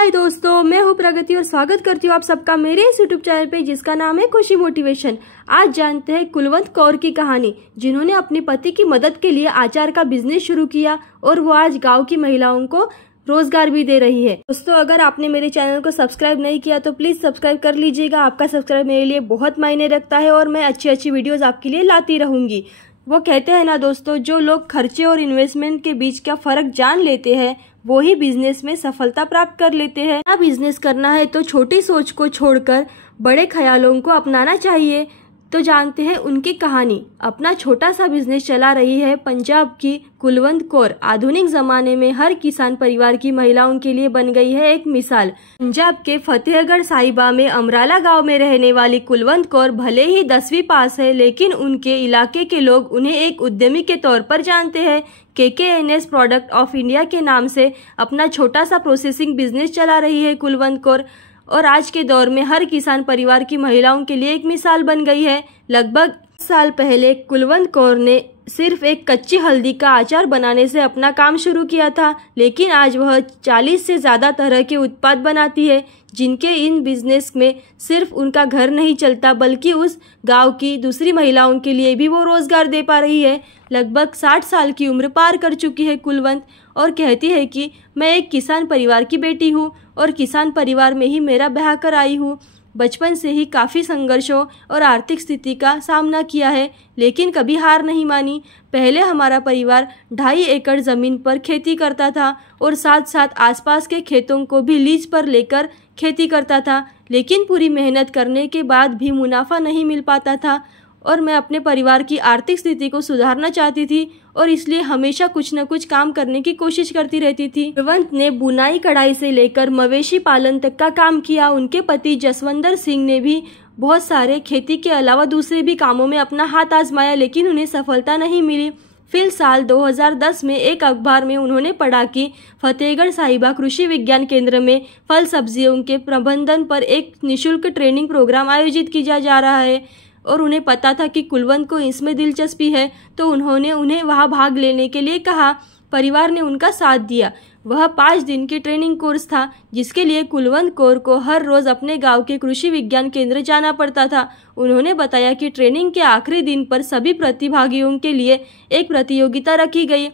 हाय दोस्तों, मैं हूँ प्रगति और स्वागत करती हूँ आप सबका मेरे इस यूट्यूब चैनल पे जिसका नाम है खुशी मोटिवेशन। आज जानते हैं कुलवंत कौर की कहानी, जिन्होंने अपने पति की मदद के लिए आचार का बिजनेस शुरू किया और वो आज गांव की महिलाओं को रोजगार भी दे रही है। दोस्तों, अगर आपने मेरे चैनल को सब्सक्राइब नहीं किया तो प्लीज सब्सक्राइब कर लीजिएगा। आपका सब्सक्राइब मेरे लिए बहुत मायने रखता है और मैं अच्छी अच्छी वीडियोज आपके लिए लाती रहूंगी। वो कहते हैं ना दोस्तों, जो लोग खर्चे और इन्वेस्टमेंट के बीच का फर्क जान लेते हैं वो ही बिजनेस में सफलता प्राप्त कर लेते हैं। ना बिजनेस करना है तो छोटी सोच को छोड़कर बड़े ख्यालों को अपनाना चाहिए। तो जानते हैं उनकी कहानी। अपना छोटा सा बिजनेस चला रही है पंजाब की कुलवंत कौर। आधुनिक जमाने में हर किसान परिवार की महिलाओं के लिए बन गई है एक मिसाल। पंजाब के फतेहगढ़ साहिबा में अमराला गांव में रहने वाली कुलवंत कौर भले ही 10वीं पास है, लेकिन उनके इलाके के लोग उन्हें एक उद्यमी के तौर पर जानते हैं। KKNS प्रोडक्ट ऑफ इंडिया के नाम से अपना छोटा सा प्रोसेसिंग बिजनेस चला रही है कुलवंत कौर और आज के दौर में हर किसान परिवार की महिलाओं के लिए एक मिसाल बन गई है। लगभग 10 साल पहले कुलवंत कौर ने सिर्फ एक कच्ची हल्दी का अचार बनाने से अपना काम शुरू किया था, लेकिन आज वह 40 से ज़्यादा तरह के उत्पाद बनाती है, जिनके इन बिजनेस में सिर्फ उनका घर नहीं चलता बल्कि उस गांव की दूसरी महिलाओं के लिए भी वो रोजगार दे पा रही है। लगभग 60 साल की उम्र पार कर चुकी है कुलवंत और कहती है कि मैं एक किसान परिवार की बेटी हूँ और किसान परिवार में ही मेरा ब्याह कर आई हूँ। बचपन से ही काफ़ी संघर्षों और आर्थिक स्थिति का सामना किया है, लेकिन कभी हार नहीं मानी। पहले हमारा परिवार 2.5 एकड़ ज़मीन पर खेती करता था और साथ साथ आसपास के खेतों को भी लीज पर लेकर खेती करता था, लेकिन पूरी मेहनत करने के बाद भी मुनाफा नहीं मिल पाता था और मैं अपने परिवार की आर्थिक स्थिति को सुधारना चाहती थी और इसलिए हमेशा कुछ न कुछ काम करने की कोशिश करती रहती थी। कुलवंत ने बुनाई कढ़ाई से लेकर मवेशी पालन तक का काम किया। उनके पति जसवंदर सिंह ने भी बहुत सारे खेती के अलावा दूसरे भी कामों में अपना हाथ आजमाया, लेकिन उन्हें सफलता नहीं मिली। फिर साल 2010 में एक अखबार में उन्होंने पढ़ा कि फतेहगढ़ साहिबा कृषि विज्ञान केंद्र में फल सब्जियों के प्रबंधन पर एक निःशुल्क ट्रेनिंग प्रोग्राम आयोजित किया जा रहा है और उन्हें पता था कि कुलवंत को इसमें दिलचस्पी है, तो उन्होंने उन्हें वहां भाग लेने के लिए कहा। परिवार ने उनका साथ दिया। वह 5 दिन की ट्रेनिंग कोर्स था, जिसके लिए कुलवंत कौर को हर रोज अपने गांव के कृषि विज्ञान केंद्र जाना पड़ता था। उन्होंने बताया कि ट्रेनिंग के आखिरी दिन पर सभी प्रतिभागियों के लिए एक प्रतियोगिता रखी गई।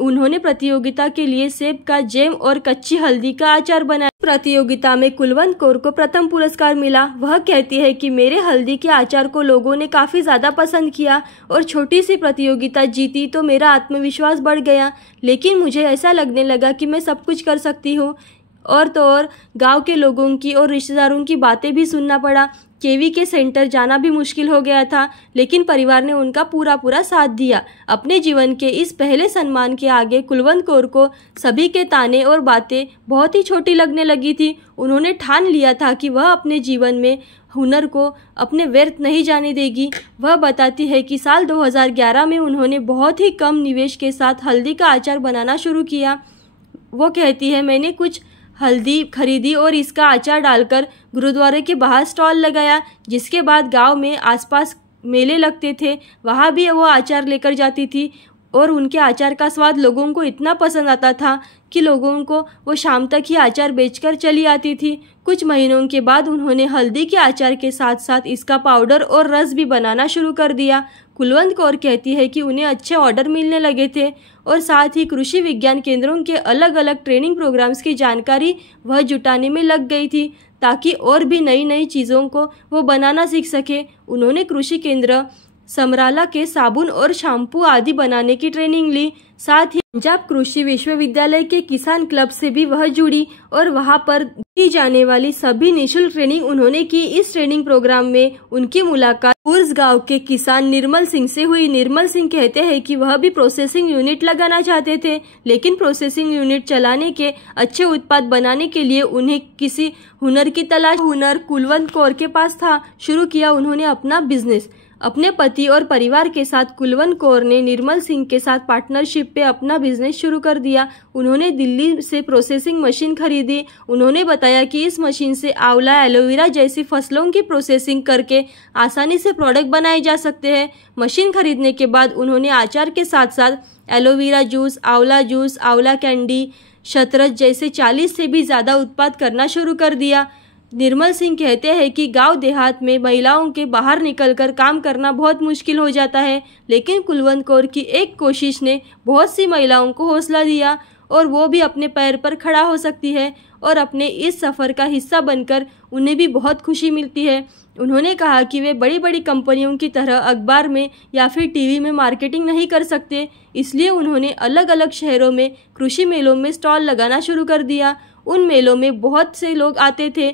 उन्होंने प्रतियोगिता के लिए सेब का जैम और कच्ची हल्दी का अचार बनाया। प्रतियोगिता में कुलवंत कौर को प्रथम पुरस्कार मिला। वह कहती है कि मेरे हल्दी के अचार को लोगों ने काफी ज्यादा पसंद किया और छोटी सी प्रतियोगिता जीती तो मेरा आत्मविश्वास बढ़ गया, लेकिन मुझे ऐसा लगने लगा कि मैं सब कुछ कर सकती हूँ। और तो और गांव के लोगों की और रिश्तेदारों की बातें भी सुनना पड़ा। KVK सेंटर जाना भी मुश्किल हो गया था, लेकिन परिवार ने उनका पूरा साथ दिया। अपने जीवन के इस पहले सम्मान के आगे कुलवंत कौर को सभी के ताने और बातें बहुत ही छोटी लगने लगी थी। उन्होंने ठान लिया था कि वह अपने जीवन में हुनर को अपने व्यर्थ नहीं जाने देगी। वह बताती है कि साल 2011 में उन्होंने बहुत ही कम निवेश के साथ हल्दी का अचार बनाना शुरू किया। वो कहती है, मैंने कुछ हल्दी खरीदी और इसका अचार डालकर गुरुद्वारे के बाहर स्टॉल लगाया, जिसके बाद गांव में आसपास मेले लगते थे, वहां भी वो अचार लेकर जाती थी और उनके अचार का स्वाद लोगों को इतना पसंद आता था कि लोगों को वो शाम तक ही अचार बेचकर चली आती थी। कुछ महीनों के बाद उन्होंने हल्दी के अचार के साथ साथ इसका पाउडर और रस भी बनाना शुरू कर दिया। कुलवंत कौर कहती है कि उन्हें अच्छे ऑर्डर मिलने लगे थे और साथ ही कृषि विज्ञान केंद्रों के अलग अलग ट्रेनिंग प्रोग्राम्स की जानकारी वह जुटाने में लग गई थी, ताकि और भी नई नई चीज़ों को वो बनाना सीख सके। उन्होंने कृषि केंद्र समराला के साबुन और शैम्पू आदि बनाने की ट्रेनिंग ली। साथ ही पंजाब कृषि विश्वविद्यालय के किसान क्लब से भी वह जुड़ी और वहां पर दी जाने वाली सभी निःशुल्क ट्रेनिंग उन्होंने की। इस ट्रेनिंग प्रोग्राम में उनकी मुलाकात उर्स गांव के किसान निर्मल सिंह से हुई। निर्मल सिंह कहते हैं कि वह भी प्रोसेसिंग यूनिट लगाना चाहते थे, लेकिन प्रोसेसिंग यूनिट चलाने के अच्छे उत्पाद बनाने के लिए उन्हें किसी हुनर की तलाश। हुनर कुलवंत कौर के पास था। शुरू किया उन्होंने अपना बिजनेस। अपने पति और परिवार के साथ कुलवंत कौर ने निर्मल सिंह के साथ पार्टनरशिप पे अपना बिजनेस शुरू कर दिया। उन्होंने दिल्ली से प्रोसेसिंग मशीन खरीदी। उन्होंने बताया कि इस मशीन से आंवला, एलोवेरा जैसी फसलों की प्रोसेसिंग करके आसानी से प्रोडक्ट बनाए जा सकते हैं। मशीन खरीदने के बाद उन्होंने अचार के साथ साथ एलोवेरा जूस, आंवला कैंडी, शतरंज जैसे 40 से भी ज़्यादा उत्पाद करना शुरू कर दिया। निर्मल सिंह कहते हैं कि गांव देहात में महिलाओं के बाहर निकलकर काम करना बहुत मुश्किल हो जाता है, लेकिन कुलवंत कौर की एक कोशिश ने बहुत सी महिलाओं को हौसला दिया और वो भी अपने पैर पर खड़ा हो सकती है और अपने इस सफ़र का हिस्सा बनकर उन्हें भी बहुत खुशी मिलती है। उन्होंने कहा कि वे बड़ी बड़ी कंपनियों की तरह अखबार में या फिर टीवी में मार्केटिंग नहीं कर सकते, इसलिए उन्होंने अलग अलग शहरों में कृषि मेलों में स्टॉल लगाना शुरू कर दिया। उन मेलों में बहुत से लोग आते थे,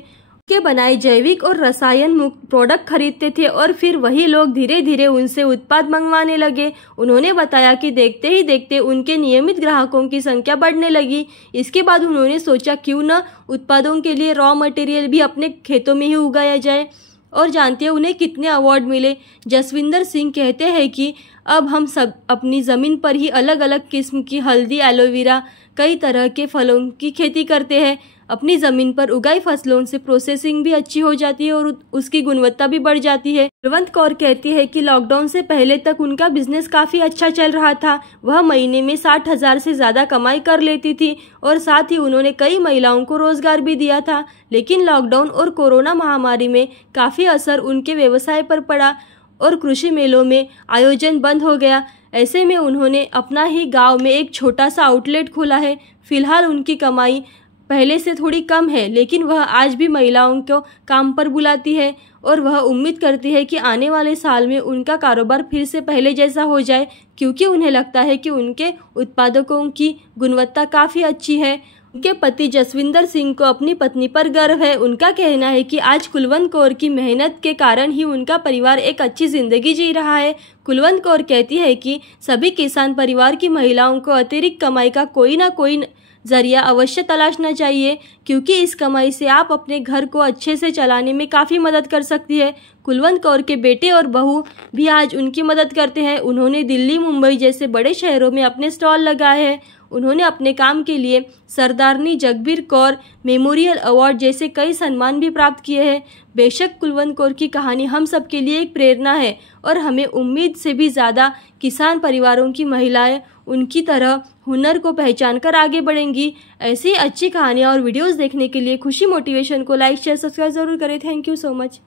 के बनाए जैविक और रसायन मुक्त प्रोडक्ट खरीदते थे और फिर वही लोग धीरे धीरे उनसे उत्पाद मंगवाने लगे। उन्होंने बताया कि देखते ही देखते उनके नियमित ग्राहकों की संख्या बढ़ने लगी। इसके बाद उन्होंने सोचा क्यों न उत्पादों के लिए रॉ मटेरियल भी अपने खेतों में ही उगाया जाए। और जानते हैं उन्हें कितने अवार्ड मिले। जसविंदर सिंह कहते हैं कि अब हम सब अपनी ज़मीन पर ही अलग अलग किस्म की हल्दी, एलोवेरा, कई तरह के फलों की खेती करते हैं। अपनी ज़मीन पर उगाई फसलों से प्रोसेसिंग भी अच्छी हो जाती है और उसकी गुणवत्ता भी बढ़ जाती है। कुलवंत कौर कहती है कि लॉकडाउन से पहले तक उनका बिजनेस काफ़ी अच्छा चल रहा था। वह महीने में 60,000 से ज़्यादा कमाई कर लेती थी और साथ ही उन्होंने कई महिलाओं को रोजगार भी दिया था। लेकिन लॉकडाउन और कोरोना महामारी में काफ़ी असर उनके व्यवसाय पर पड़ा और कृषि मेलों में आयोजन बंद हो गया। ऐसे में उन्होंने अपना ही गाँव में एक छोटा सा आउटलेट खोला है। फिलहाल उनकी कमाई पहले से थोड़ी कम है, लेकिन वह आज भी महिलाओं को काम पर बुलाती है और वह उम्मीद करती है कि आने वाले साल में उनका कारोबार फिर से पहले जैसा हो जाए, क्योंकि उन्हें लगता है कि उनके उत्पादकों की गुणवत्ता काफ़ी अच्छी है। उनके पति जसविंदर सिंह को अपनी पत्नी पर गर्व है। उनका कहना है कि आज कुलवंत कौर की मेहनत के कारण ही उनका परिवार एक अच्छी जिंदगी जी रहा है। कुलवंत कौर कहती है कि सभी किसान परिवार की महिलाओं को अतिरिक्त कमाई का कोई ना कोई जरिया अवश्य तलाशना चाहिए, क्योंकि इस कमाई से आप अपने घर को अच्छे से चलाने में काफ़ी मदद कर सकती है। कुलवंत कौर के बेटे और बहू भी आज उनकी मदद करते हैं। उन्होंने दिल्ली, मुंबई जैसे बड़े शहरों में अपने स्टॉल लगाए हैं। उन्होंने अपने काम के लिए सरदारनी जगबीर कौर मेमोरियल अवार्ड जैसे कई सम्मान भी प्राप्त किए हैं। बेशक कुलवंत कौर की कहानी हम सब के लिए एक प्रेरणा है और हमें उम्मीद से भी ज़्यादा किसान परिवारों की महिलाएं उनकी तरह हुनर को पहचान कर आगे बढ़ेंगी। ऐसी अच्छी कहानियाँ और वीडियोस देखने के लिए खुशी मोटिवेशन को लाइक, शेयर, सब्सक्राइब जरूर करें। Thank you so much.